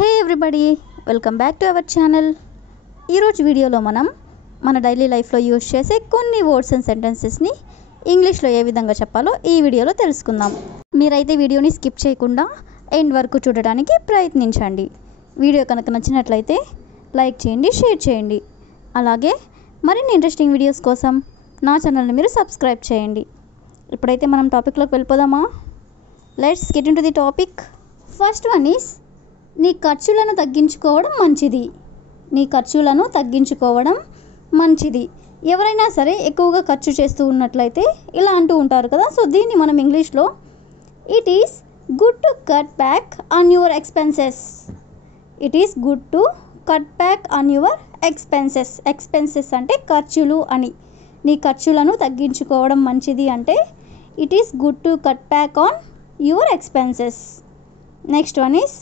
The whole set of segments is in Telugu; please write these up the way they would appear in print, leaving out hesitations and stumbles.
Hey everybody, welcome back to our channel. ఈరోజు వీడియోలో మనం మన డైలీ లైఫ్లో యూజ్ చేసే కొన్ని వర్డ్స్ అండ్ సెంటెన్సెస్ని ఇంగ్లీష్లో ఏ విధంగా చెప్పాలో ఈ వీడియోలో తెలుసుకుందాం. మీరైతే వీడియోని స్కిప్ చేయకుండా ఎండ్ వరకు చూడడానికి ప్రయత్నించండి. వీడియో కనుక నచ్చినట్లయితే లైక్ చేయండి, షేర్ చేయండి. అలాగే మరిన్ని ఇంట్రెస్టింగ్ వీడియోస్ కోసం నా ఛానల్ని మీరు సబ్స్క్రైబ్ చేయండి. ఇప్పుడైతే మనం టాపిక్లోకి వెళ్ళిపోదామా? Let's get in to the topic. First one is నీ ఖర్చులను తగ్గించుకోవడం మంచిది. నీ ఖర్చులను తగ్గించుకోవడం మంచిది. ఎవరైనా సరే ఎక్కువగా ఖర్చు చేస్తూ ఉన్నట్లయితే ఇలా అంటూ ఉంటారు కదా. సో దీన్ని మనం ఇంగ్లీష్లో it is good to cut back on your expenses. It is good to cut back on your expenses. Expenses అంటే ఖర్చులు అని. నీ ఖర్చులను తగ్గించుకోవడం మంచిది అంటే it is good to cut back on your expenses. Next one is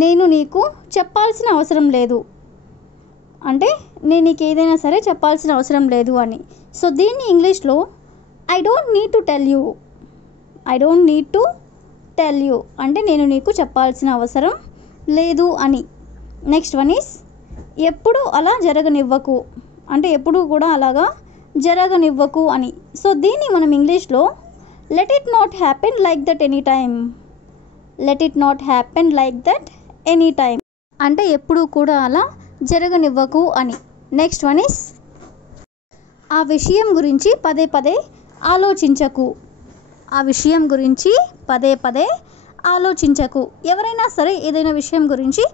నేను నీకు చెప్పాల్సిన అవసరం లేదు. అంటే నేను నీకు ఏదైనా సరే చెప్పాల్సిన అవసరం లేదు అని. సో దీన్ని ఇంగ్లీష్లో I don't need to tell you. I don't need to tell you అంటే నేను నీకు చెప్పాల్సిన అవసరం లేదు అని. నెక్స్ట్ వన్ ఈస్ ఎప్పుడు అలా జరగనివ్వకు. అంటే ఎప్పుడు కూడా అలాగా జరగనివ్వకు అని. సో దీన్ని మనం ఇంగ్లీష్లో let it not happen like that any time. Let it not happen like that any time అంటే ఎప్పుడు కూడా అలా జరగనివ్వకు అని. నెక్స్ట్ వన్ ఈస్ ఆ విషయం గురించి పదే పదే ఆలోచించకు. ఆ విషయం గురించి పదే పదే ఆలోచించకు. ఎవరైనా సరే ఏదైనా విషయం గురించి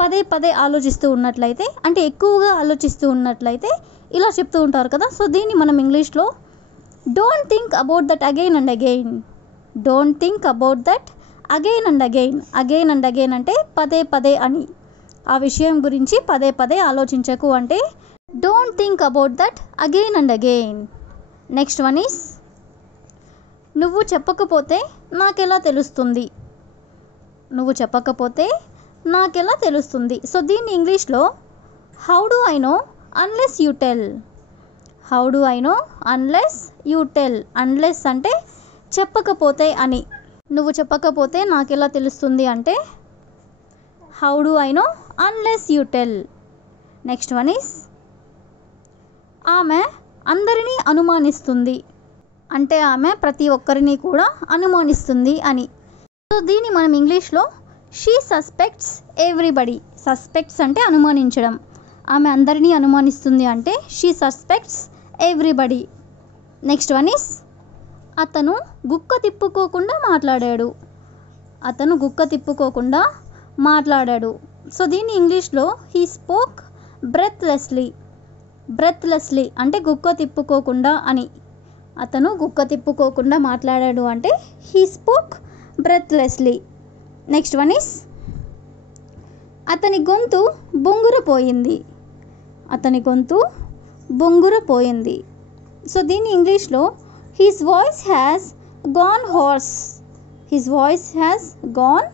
పదే పదే ఆలోచిస్తూ ఉన్నట్లయితే అంటే ఎక్కువగా ఆలోచిస్తూ ఉన్నట్లయితే ఇలా చెప్తూ ఉంటారు కదా. సో దీన్ని మనం ఇంగ్లీష్లో don't think about that again and again. Don't think about that again and again. Again and again అంటే పదే పదే అని. ఆ విషయం గురించి పదే పదే ఆలోచించకు అంటే don't think about that again and again. Next one is నువ్వు చెప్పకపోతే నాకెలా తెలుస్తుంది. నువ్వు చెప్పకపోతే నాకెలా తెలుస్తుంది. సో దీన్ని ఇంగ్లీష్లో how do I know unless you tell. How do I know unless you tell. Unless అంటే చెప్పకపోతే అని. నువ్వు చెప్పకపోతే నాకెలా తెలుస్తుంది అంటే how do I know unless you tell. Next one is ఆమె అందరినీ అనుమానిస్తుంది. అంటే ఆమె ప్రతి ఒక్కరిని కూడా అనుమానిస్తుంది అని. సో దీన్ని మనం ఇంగ్లీష్లో షీ సస్పెక్ట్స్ ఎవ్రీబడి. సస్పెక్ట్స్ అంటే అనుమానించడం. ఆమె అందరినీ అనుమానిస్తుంది అంటే she suspects everybody. Next one is అతను గుక్క తిప్పుకోకుండా మాట్లాడాడు. అతను గుక్క తిప్పుకోకుండా మాట్లాడాడు. సో దీన్ని ఇంగ్లీష్లో హీ స్పోక్ బ్రెత్లెస్లీ. బ్రెత్లెస్లీ అంటే గుక్క తిప్పుకోకుండా అని. అతను గుక్క తిప్పుకోకుండా మాట్లాడాడు అంటే he spoke breathlessly. Next one is అతని గొంతు బొంగురపోయింది. అతని గొంతు బొంగురపోయింది. సో దీన్ని ఇంగ్లీష్లో his voice has gone hoarse. His voice has gone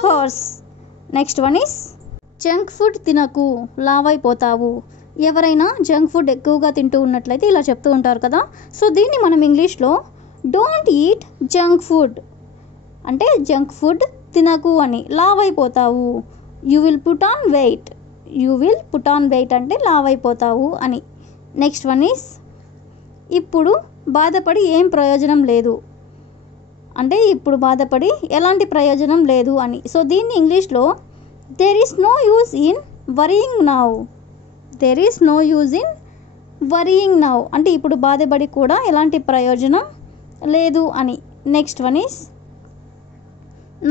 hoarse. Next one is junk food తినకు, లావైపోతావు. ఎవరైనా జంక్ ఫుడ్ ఎక్కువగా తింటూ ఉన్నట్లయితే ఇలా చెప్తూ ఉంటారు కదా. సో దీన్ని మనం ఇంగ్లీష్లో డోంట్ ఈట్ జంక్ ఫుడ్ అంటే జంక్ ఫుడ్ తినకు అని. లావైపోతావు. You will put on weight. You will put on weight అంటే లావైపోతావు అని. నెక్స్ట్ వన్ ఈస్ ఇప్పుడు బాధపడి ఏం ప్రయోజనం లేదు. అంటే ఇప్పుడు బాధపడి ఎలాంటి ప్రయోజనం లేదు అని. సో దీన్ని ఇంగ్లీష్లో there is no use in worrying now. There is no use in worrying now అంటే ఇప్పుడు బాధపడి కూడా ఎలాంటి ప్రయోజనం లేదు అని. నెక్స్ట్ వన్ ఈస్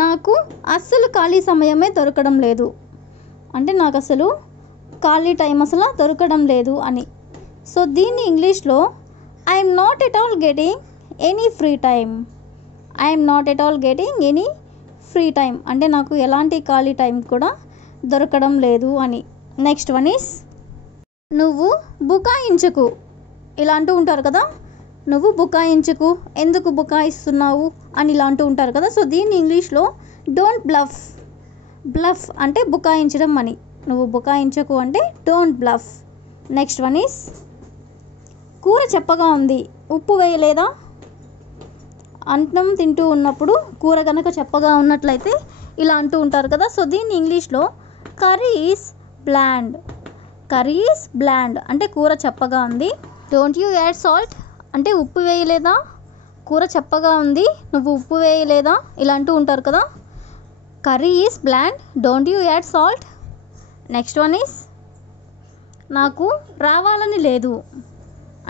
నాకు అస్సలు ఖాళీ సమయమే దొరకడం లేదు. అంటే నాకు అసలు ఖాళీ టైం అసలు దొరకడం లేదు అని. సో దీన్ని ఇంగ్లీష్లో I'm not at all getting any free time. I'm not at all getting any free time అంటే నాకు ఎలాంటి ఖాళీ టైం కూడా దొరకడం లేదు అని. నెక్స్ట్ వన్ ఈస్ నువ్వు బుకాయించకు. ఇలా అంటూ ఉంటారు కదా. నువ్వు బుకాయించకు, ఎందుకు బుకాయిస్తున్నావు అని ఇలా అంటూ ఉంటారు కదా. సో దీన్ని ఇంగ్లీష్లో డోంట్ బ్లఫ్. బ్లఫ్ అంటే బుకాయించడం అని. నువ్వు బుకాయించకు అంటే don't bluff. Next one is కూర చెప్పగా ఉంది, ఉప్పు వేయలేదా. అన్నం తింటూ ఉన్నప్పుడు కూర కనుక చెప్పగా ఉన్నట్లయితే ఇలా అంటూ ఉంటారు కదా. సో దీన్ని ఇంగ్లీష్లో curry is bland. Curry is bland అంటే కూర చప్పగా ఉంది. డోంట్ యూ యాడ్ సాల్ట్ అంటే ఉప్పు వేయలేదా, కూర చప్పగా ఉంది నువ్వు ఉప్పు వేయలేదా, ఇలా అంటూ ఉంటారు కదా. Curry is bland, don't you add salt. Next one is నాకు రావాలని లేదు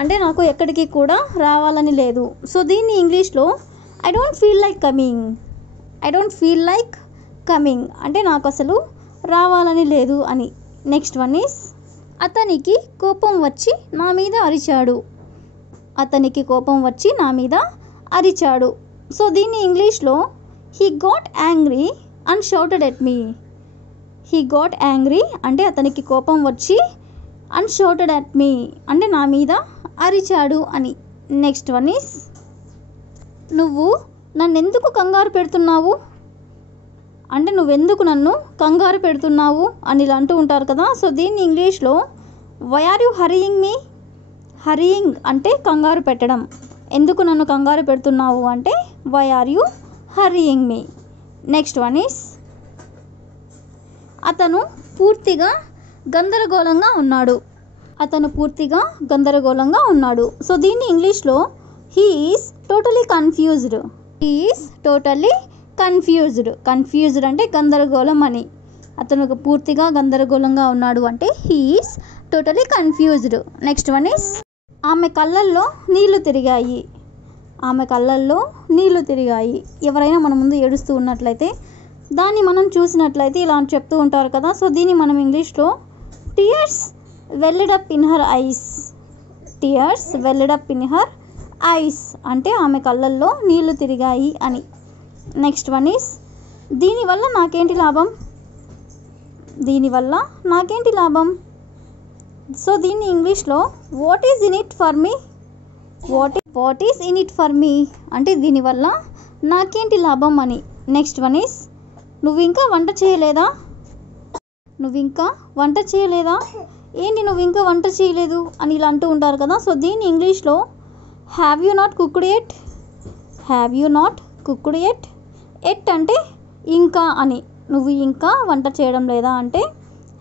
అంటే నాకు ఎక్కడికి కూడా రావాలని లేదు. సో దీన్ని ఇంగ్లీష్లో I don't feel like coming. I don't feel like coming అంటే నాకు అసలు రావాలని లేదు అని. నెక్స్ట్ వన్ ఈజ్ అతనికి కోపం వచ్చి నా మీద అరిచాడు. అతనికి కోపం వచ్చి నా మీద అరిచాడు. సో దీన్ని ఇంగ్లీష్లో he got angry and shouted at me. He got angry అంటే అతనికి కోపం వచ్చి అండ్ షౌటెడ్ అట్ మీ అంటే నా మీద అరిచాడు అని. నెక్స్ట్ వన్ ఈస్ నువ్వు నన్నెందుకు కంగారు పెడుతున్నావు అంటే నువ్వెందుకు నన్ను కంగారు పెడుతున్నావు అని ఇలా అంటూ ఉంటారు కదా. సో దీన్ని ఇంగ్లీష్లో why are you hurrying me. Hurrying అంటే కంగారు పెట్టడం, ఎందుకు నన్ను కంగారు పెడుతున్నావు అంటే why are you hurrying me. Next one is అతను పూర్తిగా గందరగోళంగా ఉన్నాడు. అతను పూర్తిగా గందరగోళంగా ఉన్నాడు. సో దీన్ని ఇంగ్లీష్లో he is totally confused. He is totally confused. Confused అంటే గందరగోళం అని. అతను పూర్తిగా గందరగోళంగా ఉన్నాడు అంటే he is totally confused. Next one is ఆమె కళ్ళల్లో నీళ్లు తిరిగాయి. ఆమె కళ్ళల్లో నీళ్లు తిరిగాయి. ఎవరైనా మన ముందు ఏడుస్తూ ఉన్నట్లయితే దాన్ని మనం చూసినట్లయితే ఇలా చెప్తూ ఉంటారు కదా. సో దీన్ని మనం ఇంగ్లీష్లో tears welled up in her eyes. Tears welled up in her eyes అంటే ఆమె కళ్ళల్లో నీళ్లు తిరిగాయి అని. నెక్స్ట్ వన్ ఈస్ దీనివల్ల నాకేంటి లాభం. దీనివల్ల నాకేంటి లాభం. సో దీన్ని ఇంగ్లీష్లో what is in it for me. What is in it for me అంటే దీనివల్ల నాకేంటి లాభం అని. నెక్స్ట్ వన్ ఈస్ నువ్వు ఇంకా వంట చేయలేదా. నువ్వు ఇంకా వంట చేయలేదా ఏంటి నువ్వు ఇంకా వంట చేయలేదు అని ఇలా అంటూ ఉంటారు కదా. సో దీన్ని ఇంగ్లీష్లో have you not cooked at. Have you not cooked at. At అంటే ఇంకా అని. నువ్వు ఇంకా వంట చేయడం లేదా అంటే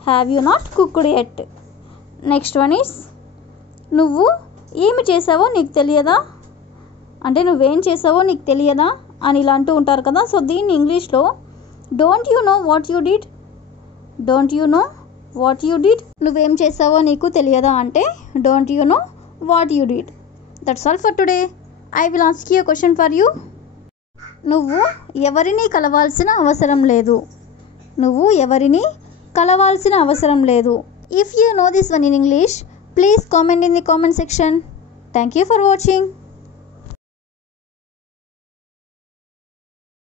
have you not cooked at. Next one is నువ్వు ఏమి చేసావో నీకు తెలియదా అంటే నువ్వేం చేసావో నీకు తెలియదా అని ఇలా అంటూ ఉంటారు కదా. సో దీన్ని ఇంగ్లీష్లో don't you know what you did. Don't you know what you did. నువ్వేం చేసావో నీకు తెలియదా అంటే don't you know what you did. That's all for today. I will ask you question for you. నువ్వు ఎవరిని కలవాల్సిన అవసరం లేదు. నువ్వు ఎవరిని కలవాల్సిన అవసరం లేదు. If you know this one in English, please comment in the comment section. Thank you for watching.